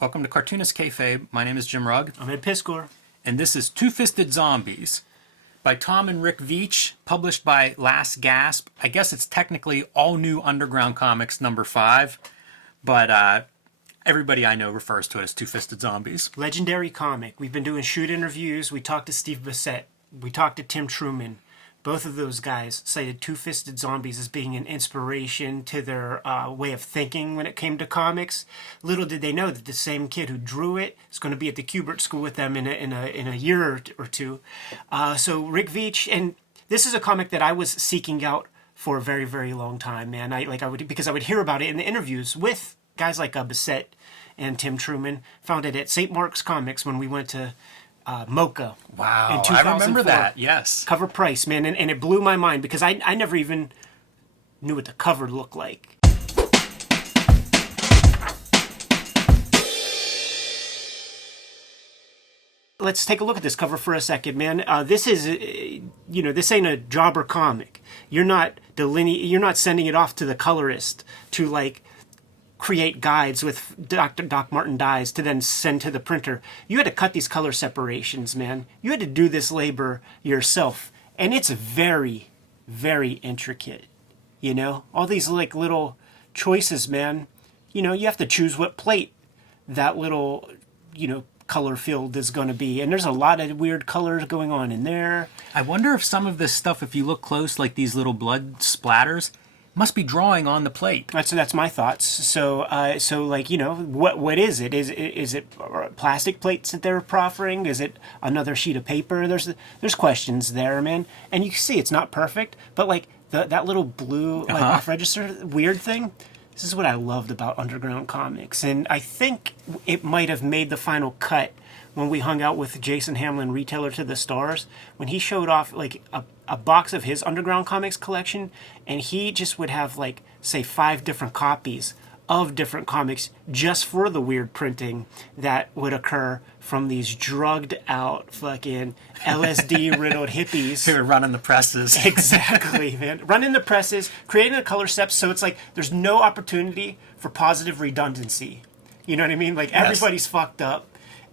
Welcome to Cartoonist Kayfabe. My name is Jim Rugg, I'm Ed Piscor. and this is Two-Fisted Zombies by Tom and Rick Veitch, published by Last Gasp. I guess it's technically All New Underground Comics number 5, but everybody I know refers to it as Two-Fisted Zombies. Legendary comic. We've been doing shoot interviews. We talked to Steve Bissette. We talked to Tim Truman. Both of those guys cited Two-Fisted Zombies as being an inspiration to their way of thinking when it came to comics. Little did they know that the same kid who drew it is going to be at the Kubert School with them in a year or two. So Rick Veitch, and this is a comic that I was seeking out for a very, very long time, man. Because I would hear about it in the interviews with guys like Bissette and Tim Truman. Found it at St. Mark's Comics when we went to Mocha. Wow, in I remember 2004. that, yes. Cover price, man, and it blew my mind because I never even knew what the cover looked like. Let's take a look at this cover for a second, man. This is, this ain't a jobber comic. You're not sending it off to the colorist to create guides with Doc Martin dyes to then send to the printer. You had to cut these color separations, man. You had to do this labor yourself. And it's very, very intricate. All these little choices, man. You have to choose what plate that little, color field is going to be. And there's a lot of weird colors going on in there. I wonder if some of this stuff, if you look close, like these little blood splatters, must be drawing on the plate. That's my thoughts. So what is it? Is it plastic plates that they're proffering? Is it another sheet of paper? There's questions there, man. And you can see it's not perfect, but that little blue off register weird thing. This is what I loved about Underground Comics, and I think it might have made the final cut when we hung out with Jason Hamlin, retailer to the stars, when he showed off a box of his Underground Comics collection, and he just would have say 5 different copies of different comics just for the weird printing that would occur from these drugged out fucking LSD riddled hippies Who are running the presses. Exactly, man. Running the presses, creating the color steps, so it's there's no opportunity for positive redundancy. You know what I mean? Everybody's fucked up.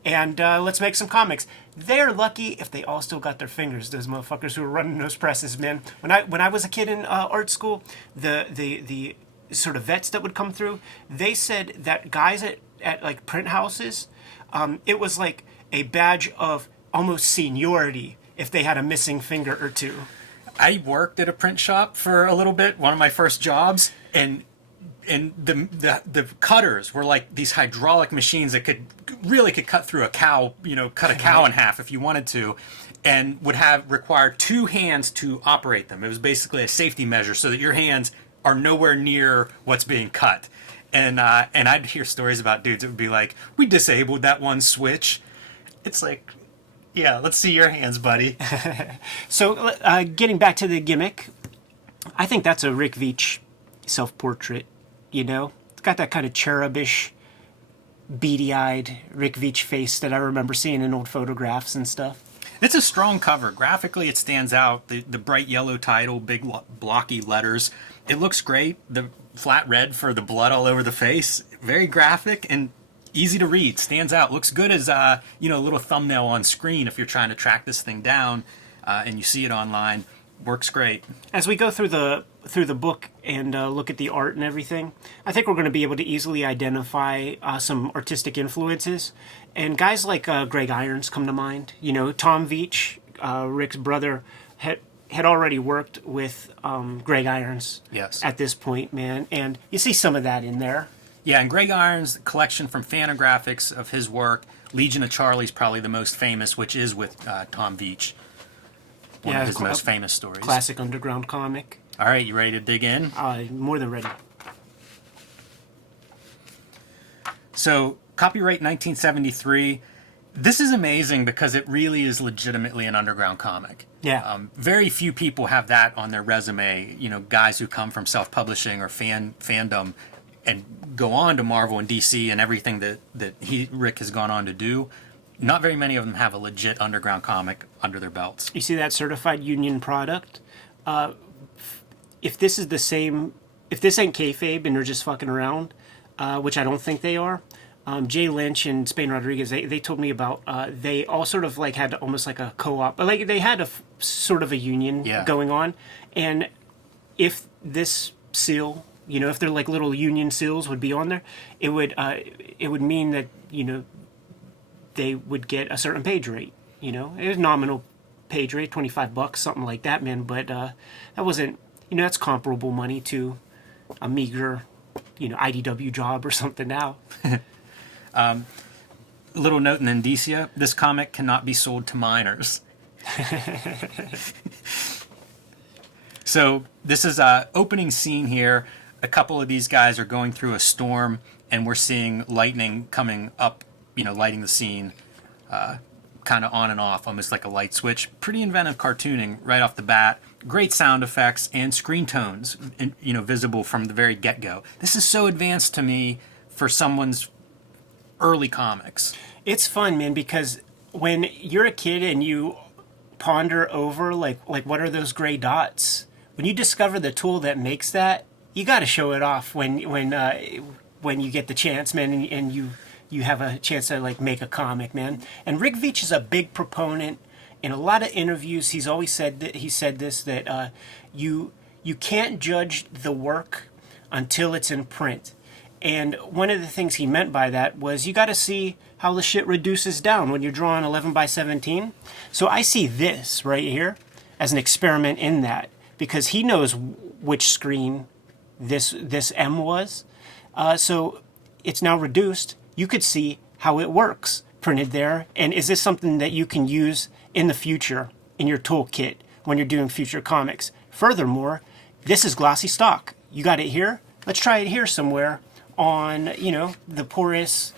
And let's make some comics. They're lucky if they all still got their fingers, those motherfuckers who are running those presses, man. When I was a kid in art school, the sort of vets that would come through, they said that guys at print houses, it was like a badge of almost seniority if they had a missing finger or two. I worked at a print shop for a little bit, one of my first jobs, and the cutters were like these hydraulic machines that could cut through a cow, cut a cow in half if you wanted to, and would require 2 hands to operate them. It was basically a safety measure so that your hands are nowhere near what's being cut. And I'd hear stories about dudes that would be like, we disabled that one switch. It's like, yeah, let's see your hands, buddy. So getting back to the gimmick, I think that's a Rick Veitch self-portrait. It's got that kind of cherubish, beady-eyed Rick Veitch face that I remember seeing in old photographs and stuff. It's a strong cover. Graphically, it stands out. The bright yellow title, big blocky letters. It looks great. The flat red for the blood all over the face. Very graphic and easy to read. Stands out. Looks good as a little thumbnail on screen if you're trying to track this thing down and you see it online. Works great. As we go through the book and look at the art and everything, I think we're going to be able to easily identify some artistic influences. And guys like Greg Irons come to mind. Tom Veitch, Rick's brother, had already worked with Greg Irons. Yes. At this point, man. And you see some of that in there. Yeah, and Greg Irons' collection from Fantagraphics of his work, Legion of Charlie's probably the most famous, which is with Tom Veitch. One of his most famous stories. Classic underground comic. All right, you ready to dig in? More than ready. So, copyright 1973. This is amazing because it really is legitimately an underground comic. Yeah. Very few people have that on their resume. Guys who come from self-publishing or fandom and go on to Marvel and DC and everything that Rick has gone on to do. Not very many of them have a legit underground comic under their belts. You see that certified union product? If this is the same, if this ain't kayfabe and they're just fucking around, which I don't think they are, Jay Lynch and Spain Rodriguez, they told me about, they all sort of like had almost like a co-op, like they had sort of a union Yeah. going on. And if this seal, if they're like little union seals would be on there, it would mean that, they would get a certain page rate, it was nominal page rate, $25, something like that, man. But that wasn't, that's comparable money to a meager, IDW job or something now. Little note in indicia: this comic cannot be sold to minors. So this is a opening scene here. A couple of these guys are going through a storm, and we're seeing lightning coming up, lighting the scene, kind of on and off, almost like a light switch. Pretty inventive cartooning right off the bat. Great sound effects and screen tones, visible from the very get-go. This is so advanced to me for someone's early comics. It's fun, man, because when you're a kid and you ponder over like what are those gray dots, when you discover the tool that makes that, you got to show it off when you get the chance, man, and you have a chance to like make a comic, man. And Rick Veitch is a big proponent. In a lot of interviews, he's always said that you can't judge the work until it's in print. And one of the things he meant by that was you got to see how the shit reduces down when you're drawing 11 by 17. So I see this right here as an experiment in that, because he knows which screen this M was. So it's now reduced. You could see how it works printed there. And is this something that you can use in the future in your toolkit when you're doing future comics? Furthermore, this is glossy stock. You got it here. Let's try it here somewhere on, the porous,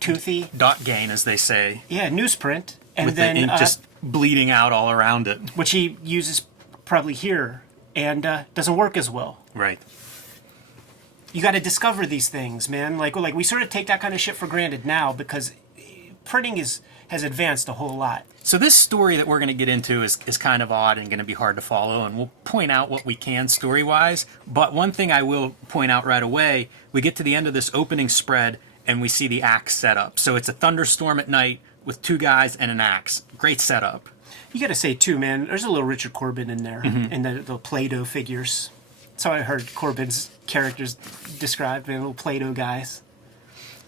toothy. Dot gain, as they say. Yeah, newsprint. And with then the ink just bleeding out all around it. which he uses probably here and doesn't work as well. Right. You got to discover these things, man. Like we sort of take that kind of shit for granted now because printing has advanced a whole lot. So this story that we're going to get into is kind of odd and going to be hard to follow, and we'll point out what we can story-wise. But one thing I will point out right away, we get to the end of this opening spread, and we see the axe setup. So it's a thunderstorm at night with two guys and an axe. Great setup. You got to say, too, man, there's a little Richard Corbin in there, in the Play-Doh figures. That's how I heard Corbin's characters described, man, little Play-Doh guys.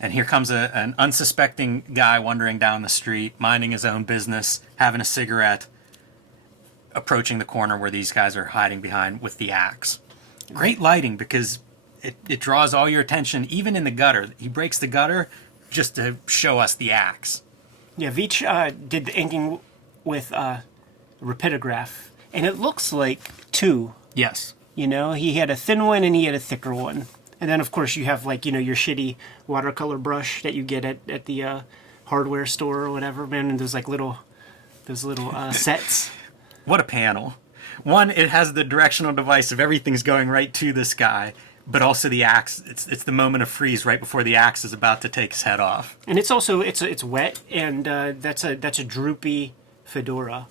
And here comes an unsuspecting guy wandering down the street, minding his own business, having a cigarette, approaching the corner where these guys are hiding behind with the axe. Great lighting, because it draws all your attention, even in the gutter. He breaks the gutter just to show us the axe. Yeah, Veitch did the inking with rapidograph, and it looks like two. Yes. He had a thin one and he had a thicker one. And then, of course, you have, like, your shitty watercolor brush that you get at the hardware store or whatever, man, and those little sets. What a panel. One, it has the directional device of everything's going right to this guy, but also the axe. It's the moment of freeze right before the axe is about to take his head off. And it's also, it's wet, and that's a droopy fedora.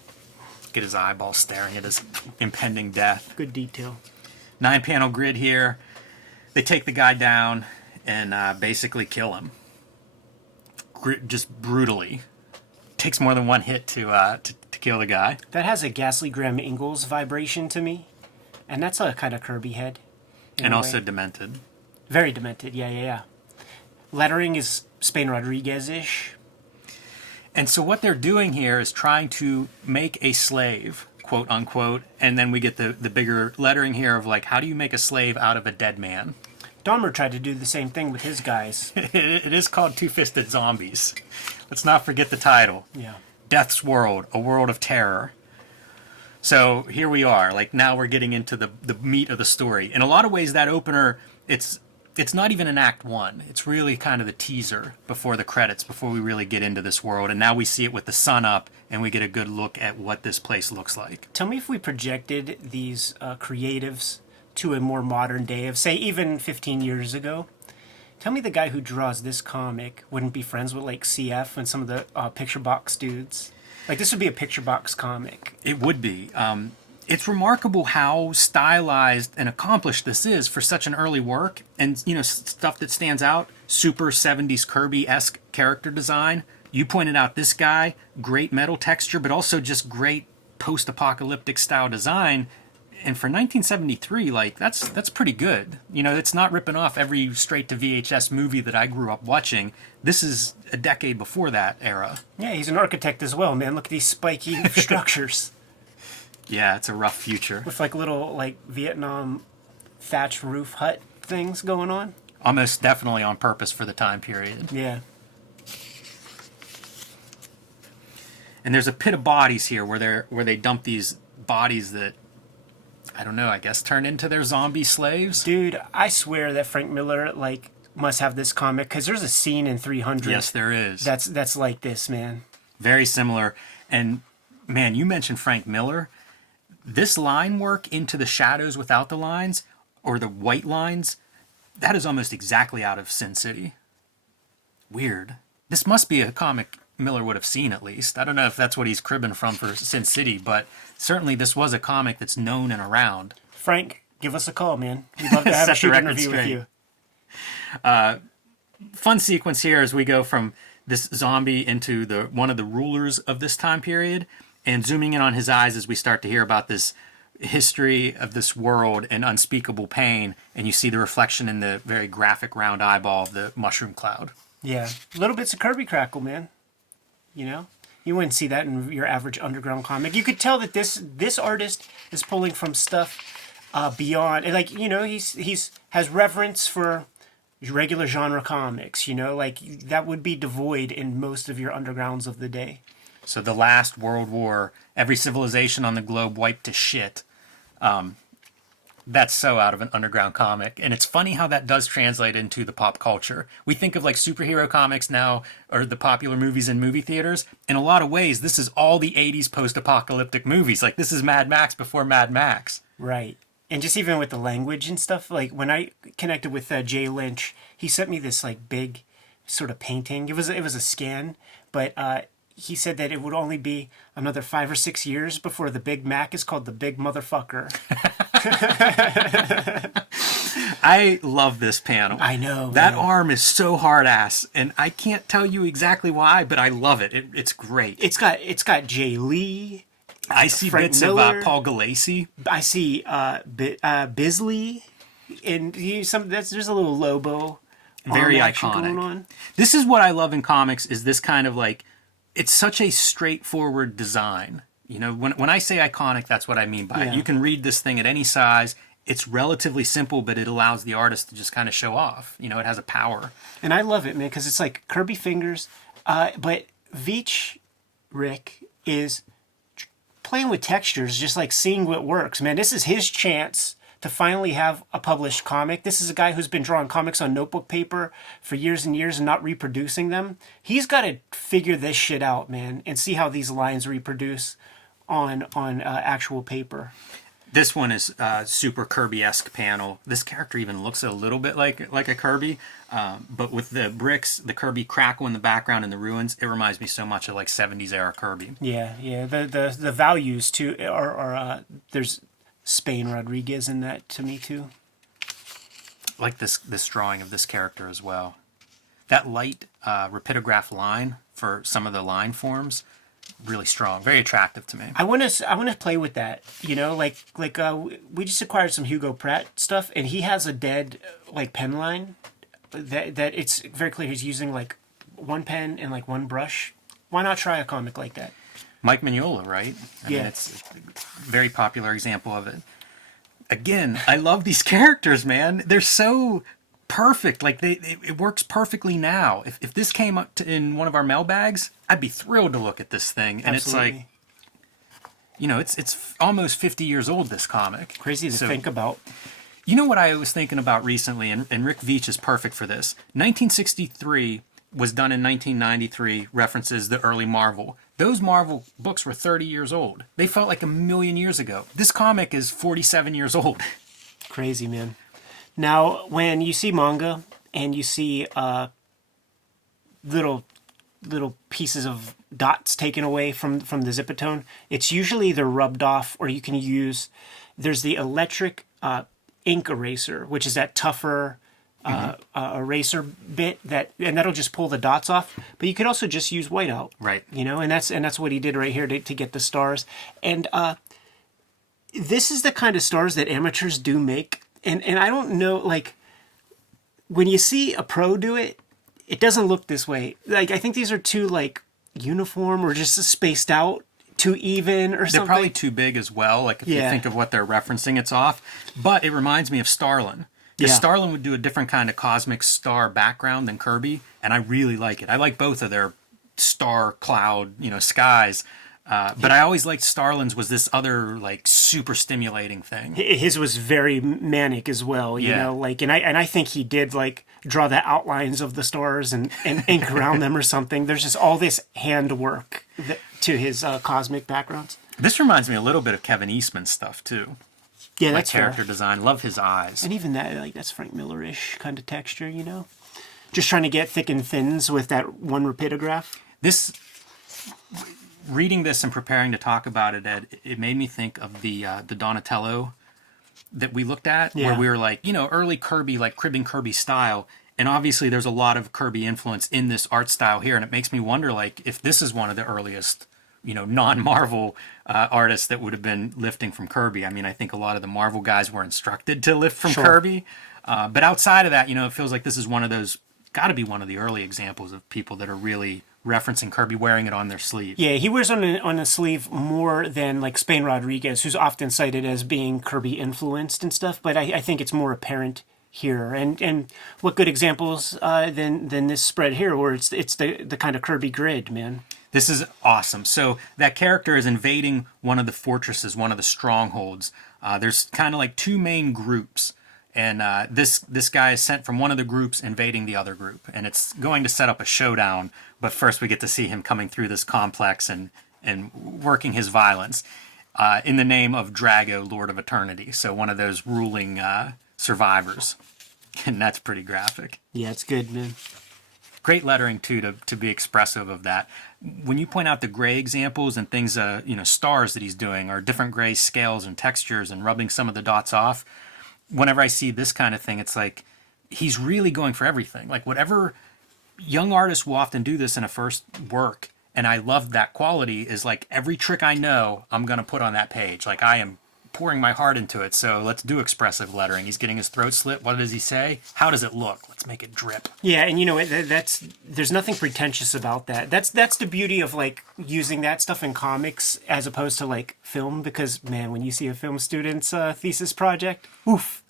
Get his eyeball staring at his impending death. Good detail. 9-panel grid here. They take the guy down and basically kill him. Just brutally. Takes more than one hit to kill the guy. That has a Ghastly Graham Ingalls vibration to me. And that's a kind of Kirby head. And also demented. Very demented, yeah. Lettering is Spain Rodriguez-ish. And so what they're doing here is trying to make a slave, quote unquote, and then we get the bigger lettering here of like, how do you make a slave out of a dead man? Dahmer tried to do the same thing with his guys. It is called Two-Fisted Zombies. Let's not forget the title. Yeah. Death's World, a world of terror. So here we are. Like, now we're getting into the meat of the story. In a lot of ways, that opener, it's not even an act one. It's really kind of the teaser before the credits, before we really get into this world. And now we see it with the sun up, and we get a good look at what this place looks like. Tell me if we projected these creatives to a more modern day of, say, even 15 years ago. Tell me the guy who draws this comic wouldn't be friends with, like, CF and some of the picture box dudes. Like, this would be a picture box comic. It would be. It's remarkable how stylized and accomplished this is for such an early work. And, stuff that stands out, super 70s Kirby-esque character design. You pointed out this guy, great metal texture, but also just great post-apocalyptic style design. And for 1973, that's pretty good. It's not ripping off every straight to VHS movie that I grew up watching. This is a decade before that era. Yeah, he's an architect as well, man. Look at these spiky structures. Yeah, it's a rough future. With little Vietnam thatched roof hut things going on. Almost definitely on purpose for the time period. Yeah. And there's a pit of bodies here where they dump these bodies that, I don't know, I guess turn into their zombie slaves. Dude, I swear that Frank Miller must have this comic, because there's a scene in 300. Yes, there is. That's like this, man. Very similar. And man, you mentioned Frank Miller. This line work into the shadows without the lines, or the white lines, that is almost exactly out of Sin City. Weird. This must be a comic Miller would have seen, at least. I don't know if that's what he's cribbing from for Sin City, but certainly this was a comic that's known and around. Frank, give us a call, man. We'd love to have a shoot interview with you. Fun sequence here as we go from this zombie into one of the rulers of this time period, and zooming in on his eyes as we start to hear about this history of this world and unspeakable pain, and you see the reflection in the very graphic round eyeball of the mushroom cloud. Yeah, little bits of Kirby crackle, man. You wouldn't see that in your average underground comic. You could tell that this artist is pulling from stuff beyond, he's has reverence for regular genre comics. That would be devoid in most of your undergrounds of the day. So the last World War, every civilization on the globe wiped to shit. That's so out of an underground comic. And it's funny how that does translate into the pop culture. We think of superhero comics now, or the popular movies in movie theaters. In a lot of ways, this is all the 80s post-apocalyptic movies. This is Mad Max before Mad Max. Right. And just even with the language and stuff, when I connected with Jay Lynch, he sent me this big sort of painting. It was a scan, but he said that it would only be another 5 or 6 years before the Big Mac is called the Big Motherfucker. I love this panel. I know. That arm is so hard-ass, and I can't tell you exactly why, but I love it. It's great. It's got Jay Lee. I see Frank bits Miller. of Paul Galassi. I see Bisley, and there's a little Lobo. Very action iconic. going on. This is what I love in comics, is this kind of it's such a straightforward design. When I say iconic, that's what I mean by it. You can read this thing at any size. It's relatively simple, but it allows the artist to just kind of show off. It has a power. And I love it, man, because it's Kirby fingers. But Veitch, Rick, is playing with textures, just seeing what works. Man, this is his chance to finally have a published comic. This is a guy who's been drawing comics on notebook paper for years and years and not reproducing them. He's got to figure this shit out, man, and see how these lines reproduce on actual paper. This one is super Kirby-esque panel. This character even looks a little bit like a Kirby, but with the bricks, the Kirby crackle in the background and the ruins, it reminds me so much of 70s era Kirby. Yeah. The values too are there's Spain Rodriguez in that to me too. Like this drawing of this character as well. That light rapidograph line for some of the line forms, really strong, very attractive to me. I want to play with that. We just acquired some Hugo Pratt stuff, and he has a dead pen line that it's very clear he's using one pen and one brush. Why not try a comic like that? Mike Mignola, right? I Yeah. mean, it's a very popular example of it. Again, I love these characters, man. They're so perfect. It works perfectly now. If this came up in one of our mailbags, I'd be thrilled to look at this thing. And Absolutely. it's almost 50 years old, this comic. Crazy to think about. You know what I was thinking about recently, and Rick Veitch is perfect for this. 1963 was done in 1993, references the early Marvel. Those Marvel books were 30 years old. They felt like a million years ago. This comic is 47 years old. Crazy, man. Now, when you see manga and you see little pieces of dots taken away from the Zipatone. It's usually either rubbed off, or you can use. There's the electric ink eraser, which is that tougher eraser bit and that'll just pull the dots off. But you could also just use whiteout, Right? And that's what he did right here to get the stars. And this is the kind of stars that amateurs do make. And I don't know, like, when you see a pro do it, it doesn't look this way. Like, I think these are too, like, uniform or just spaced out, too even or something. They're probably too big as well. Like, if you think of what they're referencing, it's off. But it reminds me of Starlin. Because Starlin would do a different kind of cosmic star background than Kirby, and I really like it. I like both of their star cloud, skies. But I always liked Starlin's was this other, like, super stimulating thing. His was very manic as well, you know, like, and I think he did, like, draw the outlines of the stars and ink around them or something. There's just all this handwork to his cosmic backgrounds. This reminds me a little bit of Kevin Eastman's stuff, too. Yeah, that's character fair. design. Love his eyes. And even that, like, that's Frank Miller-ish kind of texture, Just trying to get thick and thins with that one rapidograph. Reading this and preparing to talk about it, Ed, it made me think of the Donatello that we looked at, where we were like, early Kirby, like cribbing Kirby style. And obviously there's a lot of Kirby influence in this art style here. And it makes me wonder, like, if this is one of the earliest, non-Marvel artists that would have been lifting from Kirby. I mean, I think a lot of the Marvel guys were instructed to lift from Kirby. But outside of that, it feels like this is one of those, got to be one of the early examples of people that are really referencing Kirby, wearing it on their sleeve. Yeah, he wears on a sleeve more than, like, Spain Rodriguez, who's often cited as being Kirby influenced and stuff, but I think it's more apparent here. And what good examples than this spread here, where it's the kind of Kirby grid, man. This is awesome. So that character is invading one of the fortresses, one of the strongholds. There's kind of like two main groups. And this guy is sent from one of the groups invading the other group. And it's going to set up a showdown. But first we get to see him coming through this complex and working his violence in the name of Drago, Lord of Eternity. So one of those ruling survivors. And that's pretty graphic. Yeah, it's good, man. Great lettering, too, to be expressive of that. When you point out the gray examples and things, stars that he's doing, or different gray scales and textures and rubbing some of the dots off, whenever I see this kind of thing, it's like he's really going for everything. Like, whatever young artists will often do this in a first work, and I love that quality, is like every trick I know, I'm going to put on that page. Like, I am pouring my heart into it, so let's do expressive lettering. He's getting his throat slit. What does he say? How does it look? Let's make it drip. Yeah, and there's nothing pretentious about that. That's the beauty of, like, using that stuff in comics as opposed to, like, film, because, man, when you see a film student's thesis project, oof,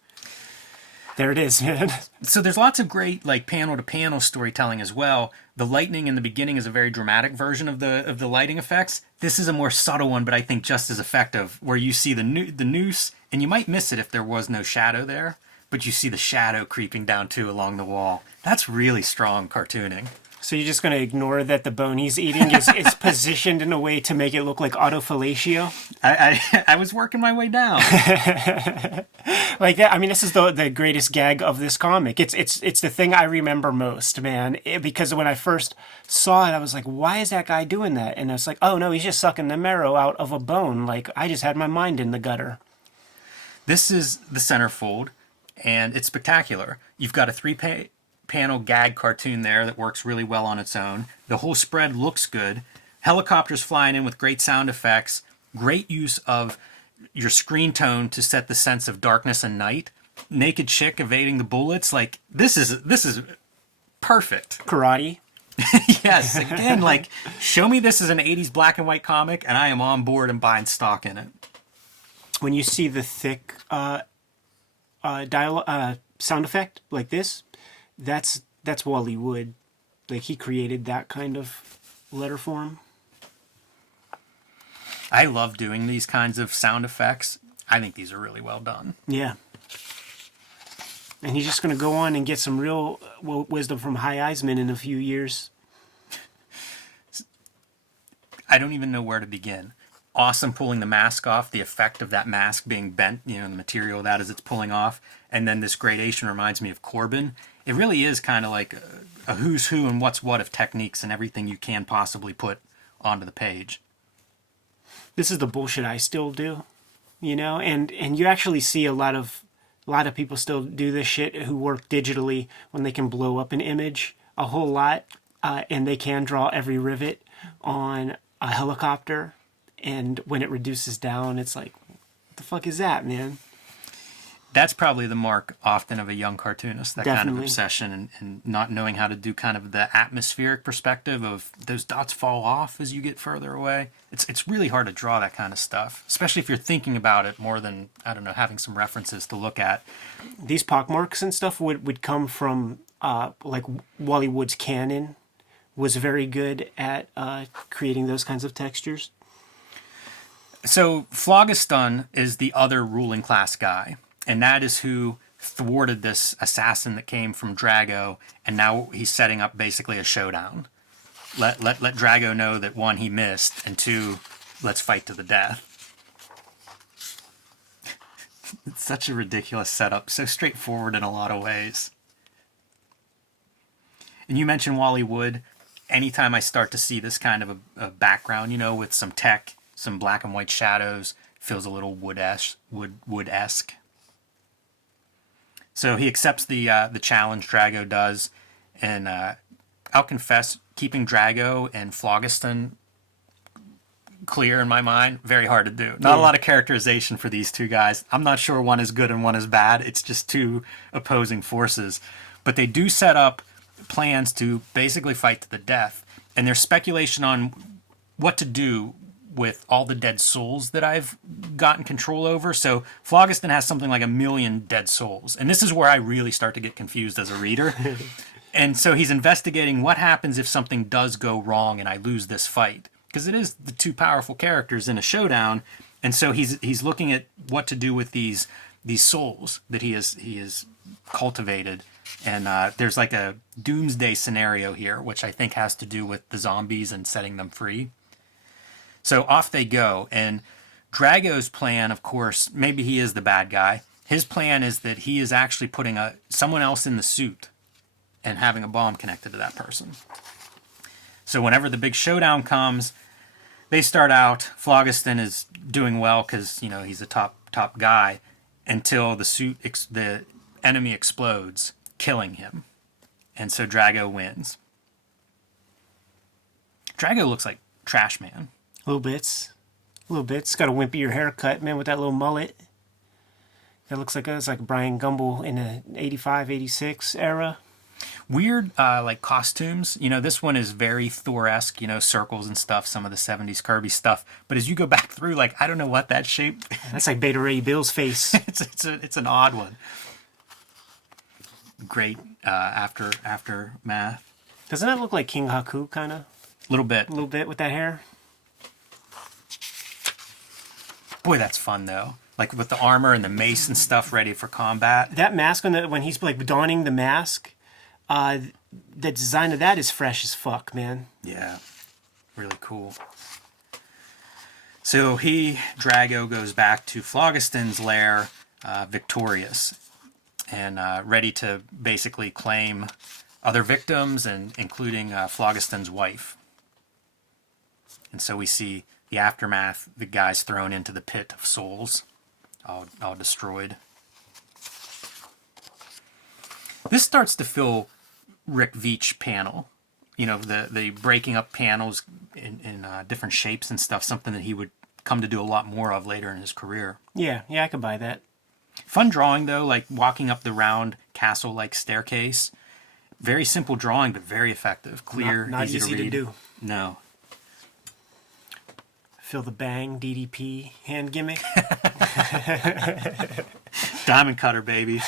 there it is, man. So there's lots of great, like, panel-to-panel storytelling as well. The lightning in the beginning is a very dramatic version of the lighting effects. This is a more subtle one, but I think just as effective, where you see the noose, and you might miss it if there was no shadow there, but you see the shadow creeping down, too, along the wall. That's really strong cartooning. So you're just going to ignore that the bone he's eating is positioned in a way to make it look like autofellatio? I was working my way down. Like that. I mean, this is the greatest gag of this comic. It's the thing I remember most, man. Because when I first saw it, I was like, why is that guy doing that? And it's like, oh no, he's just sucking the marrow out of a bone. Like, I just had my mind in the gutter. This is the centerfold, and it's spectacular. You've got a three-panel gag cartoon there that works really well on its own. The whole spread looks good. Helicopters flying in with great sound effects. Great use of your screen tone to set the sense of darkness and night. Naked chick evading the bullets. Like, this is perfect. Karate. Yes, again, like, show me this as an 80s black and white comic, and I am on board and buying stock in it. When you see the thick sound effect like this, that's Wally Wood. Like, he created that kind of letter form. I love doing these kinds of sound effects. I think these are really well done. Yeah. And he's just going to go on and get some real wisdom from Heisman in a few years. I don't even know where to begin. Awesome pulling the mask off, the effect of that mask being bent, the material of that as it's pulling off. And then this gradation reminds me of Corbin. It really is kind of like a who's who and what's what of techniques and everything you can possibly put onto the page. This is the bullshit I still do, and you actually see a lot of people still do this shit who work digitally when they can blow up an image a whole lot, and they can draw every rivet on a helicopter, and when it reduces down, it's like, what the fuck is that, man? That's probably the mark often of a young cartoonist, that kind of Definitely. obsession and not knowing how to do kind of the atmospheric perspective of those dots fall off as you get further away. It's really hard to draw that kind of stuff, especially if you're thinking about it more than, I don't know, having some references to look at. These pockmarks and stuff would come from, like, Wally Wood's Canon was very good at creating those kinds of textures. So Phlogiston is the other ruling class guy, and that is who thwarted this assassin that came from Drago, and now he's setting up basically a showdown. Let Drago know that, one, he missed, and two, let's fight to the death. It's such a ridiculous setup, so straightforward in a lot of ways. And you mentioned Wally Wood. Anytime I start to see this kind of a background, with some tech, some black and white shadows, feels a little Wood-esque. So he accepts the challenge Drago does, and I'll confess, keeping Drago and Phlogiston clear in my mind, very hard to do. Not a lot of characterization for these two guys. I'm not sure one is good and one is bad. It's just two opposing forces. But they do set up plans to basically fight to the death, and there's speculation on what to do with all the dead souls that I've gotten control over. So Phlogiston has something like 1 million dead souls, and this is where I really start to get confused as a reader. And so he's investigating what happens if something does go wrong and I lose this fight, because it is the two powerful characters in a showdown. And so he's looking at what to do with these souls that he has cultivated. And there's like a doomsday scenario here, which I think has to do with the zombies and setting them free. So off they go. And Drago's plan, of course, maybe he is the bad guy. His plan is that he is actually putting someone else in the suit and having a bomb connected to that person. So whenever the big showdown comes, they start out. Phlogiston is doing well because, he's a top guy, until the enemy explodes, killing him. And so Drago wins. Drago looks like Trash Man. Little bits. Got a wimpier haircut, man, with that little mullet. That looks like it's like Brian Gumble in the 85, 86 era. Weird, like costumes. This one is very Thor-esque, circles and stuff, some of the 70s Kirby stuff. But as you go back through, like, I don't know what that shape... That's like Beta Ray Bill's face. it's an odd one. Great aftermath. Doesn't that look like King Haku, kind of? A little bit with that hair. Boy, that's fun, though. Like, with the armor and the mace and stuff ready for combat. That mask, when he's, like, donning the mask, the design of that is fresh as fuck, man. Yeah, really cool. So Drago, goes back to Phlogiston's lair, victorious, and ready to basically claim other victims, and including Phlogiston's wife. And so we see the aftermath, the guy's thrown into the pit of souls, all destroyed. This starts to feel Rick Veitch panel. The breaking up panels in different shapes and stuff, something that he would come to do a lot more of later in his career. Yeah, I could buy that. Fun drawing, though, like walking up the round castle-like staircase. Very simple drawing, but very effective. Clear, not easy to read. do. No. Feel the bang DDP hand gimmick. Diamond cutter, baby.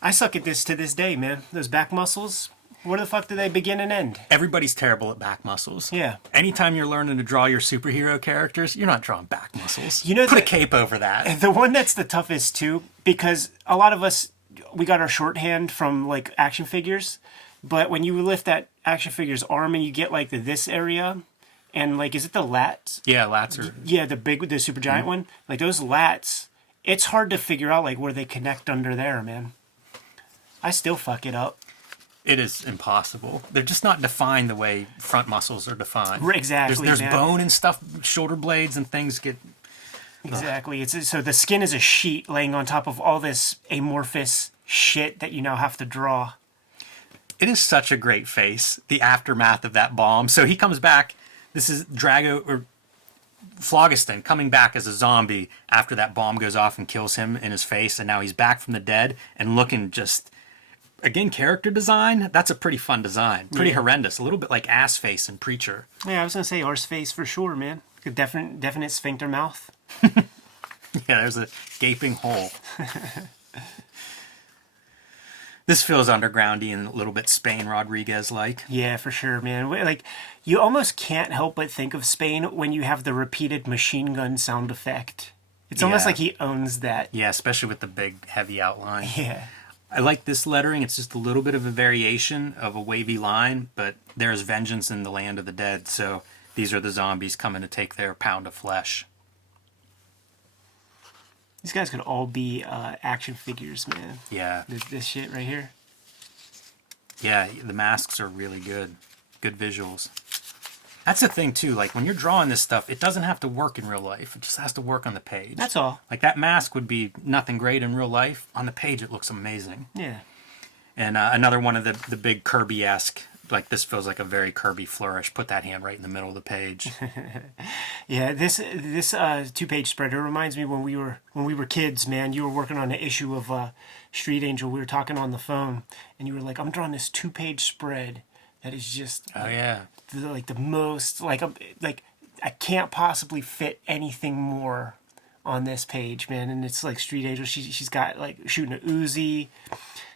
I suck at this to this day, man. Those back muscles, where the fuck do they begin and end? Everybody's terrible at back muscles. Yeah. Anytime you're learning to draw your superhero characters, you're not drawing back muscles. Put a cape over that. The one that's the toughest, too, because a lot of us, we got our shorthand from, like, action figures, but when you lift that action figure's arm and you get, like, this area... And, like, is it the lats? Yeah, lats are... Yeah, the super giant one. Like, those lats, it's hard to figure out, like, where they connect under there, man. I still fuck it up. It is impossible. They're just not defined the way front muscles are defined. Exactly. There's man. bone and stuff, shoulder blades and things get... Exactly. So the skin is a sheet laying on top of all this amorphous shit that you now have to draw. It is such a great face, the aftermath of that bomb. So he comes back. This is Phlogiston coming back as a zombie after that bomb goes off and kills him in his face. And now he's back from the dead and looking just... Again, character design, that's a pretty fun design. Pretty horrendous. A little bit like Ass Face in Preacher. Yeah, I was going to say horse face for sure, man. A definite sphincter mouth. Yeah, there's a gaping hole. This feels undergroundy and a little bit Spain Rodriguez-like. Yeah, for sure, man. Like, you almost can't help but think of Spain when you have the repeated machine gun sound effect. It's almost like he owns that. Yeah, especially with the big, heavy outline. Yeah. I like this lettering. It's just a little bit of a variation of a wavy line, but there's vengeance in the land of the dead, so these are the zombies coming to take their pound of flesh. These guys could all be action figures, man. Yeah. This shit right here. Yeah, the masks are really good. Good visuals. That's the thing, too. Like, when you're drawing this stuff, it doesn't have to work in real life. It just has to work on the page. That's all. Like, that mask would be nothing great in real life. On the page, it looks amazing. Yeah. And another one of the big Kirby-esque, like, this feels like a very Kirby flourish. Put that hand right in the middle of the page. Yeah, this 2-page spreader reminds me when we were kids, man. You were working on an issue of Street Angel. We were talking on the phone, and you were like, "I'm drawing this 2-page spread that is just the most like I can't possibly fit anything more on this page, man." And it's like Street Angel. She's got like shooting a Uzi.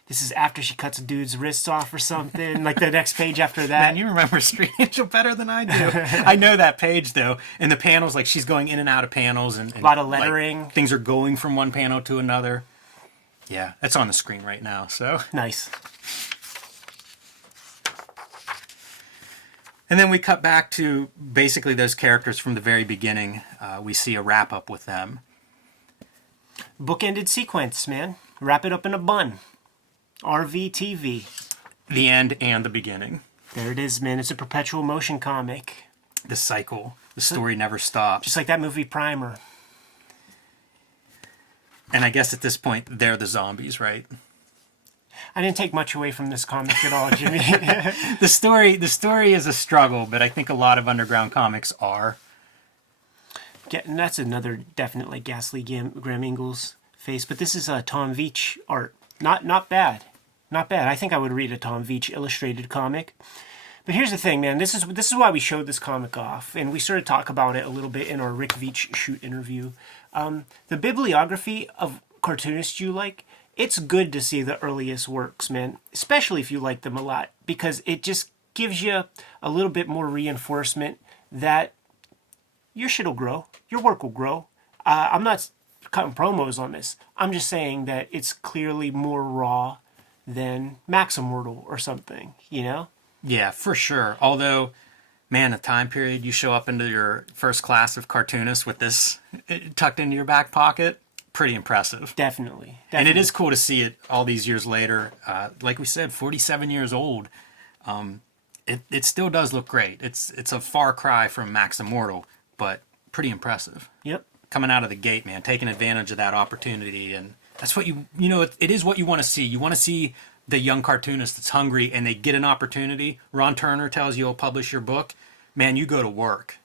This is after she cuts a dude's wrists off or something. Like the next page after that. Man, you remember Street Angel better than I do. I know that page, though. And the panels, like, she's going in and out of panels. And a lot of lettering. Like, things are going from one panel to another. Yeah, it's on the screen right now, so. Nice. And then we cut back to basically those characters from the very beginning. We see a wrap-up with them. Bookended sequence, man. Wrap it up in a bun. RVTV. The end and the beginning. There it is, man. It's a perpetual motion comic. The cycle. The story never stops. Just like that movie Primer. And I guess at this point, they're the zombies, right? I didn't take much away from this comic at all, Jimmy. The story is a struggle, but I think a lot of underground comics are. And that's another definitely ghastly Graham Ingles face. But this is Tom Veitch art. Not bad. Not bad. I think I would read a Tom Veitch illustrated comic. But here's the thing, man. This is why we showed this comic off, and we sort of talk about it a little bit in our Rick Veitch shoot interview. The bibliography of cartoonists you like, it's good to see the earliest works, man. Especially if you like them a lot, because it just gives you a little bit more reinforcement that your shit will grow, your work will grow. I'm not cutting promos on this. I'm just saying that it's clearly more raw than Maximortal or something, you know? Yeah, for sure. Although, man, the time period you show up into your first class of cartoonists with this tucked into your back pocket, pretty impressive. Definitely. And it is cool to see it all these years later. Like we said, 47 years old. It still does look great. It's a far cry from Max Immortal, but pretty impressive. Yep. Coming out of the gate, man, taking advantage of that opportunity. And that's what it is what you want to see. You want to see the young cartoonist that's hungry and they get an opportunity. Ron Turner tells you he'll publish your book. Man, you go to work.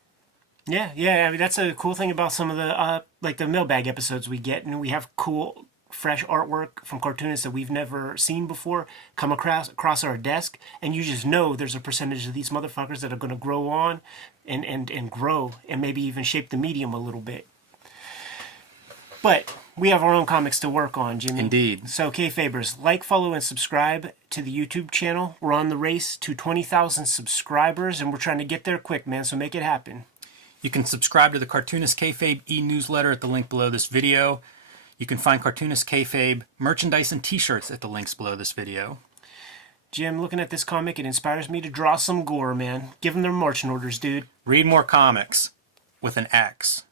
Yeah. I mean, that's a cool thing about some of the like the mailbag episodes we get, and we have cool, fresh artwork from cartoonists that we've never seen before come across our desk, and you just know there's a percentage of these motherfuckers that are going to grow on and grow and maybe even shape the medium a little bit. But we have our own comics to work on, Jimmy. Indeed. So, Kayfabers, like, follow, and subscribe to the YouTube channel. We're on the race to 20,000 subscribers, and we're trying to get there quick, man, so make it happen. You can subscribe to the Cartoonist Kayfabe e-newsletter at the link below this video. You can find Cartoonist Kayfabe merchandise and t-shirts at the links below this video. Jim, looking at this comic, it inspires me to draw some gore, man. Give them their marching orders, dude. Read more comics with an X.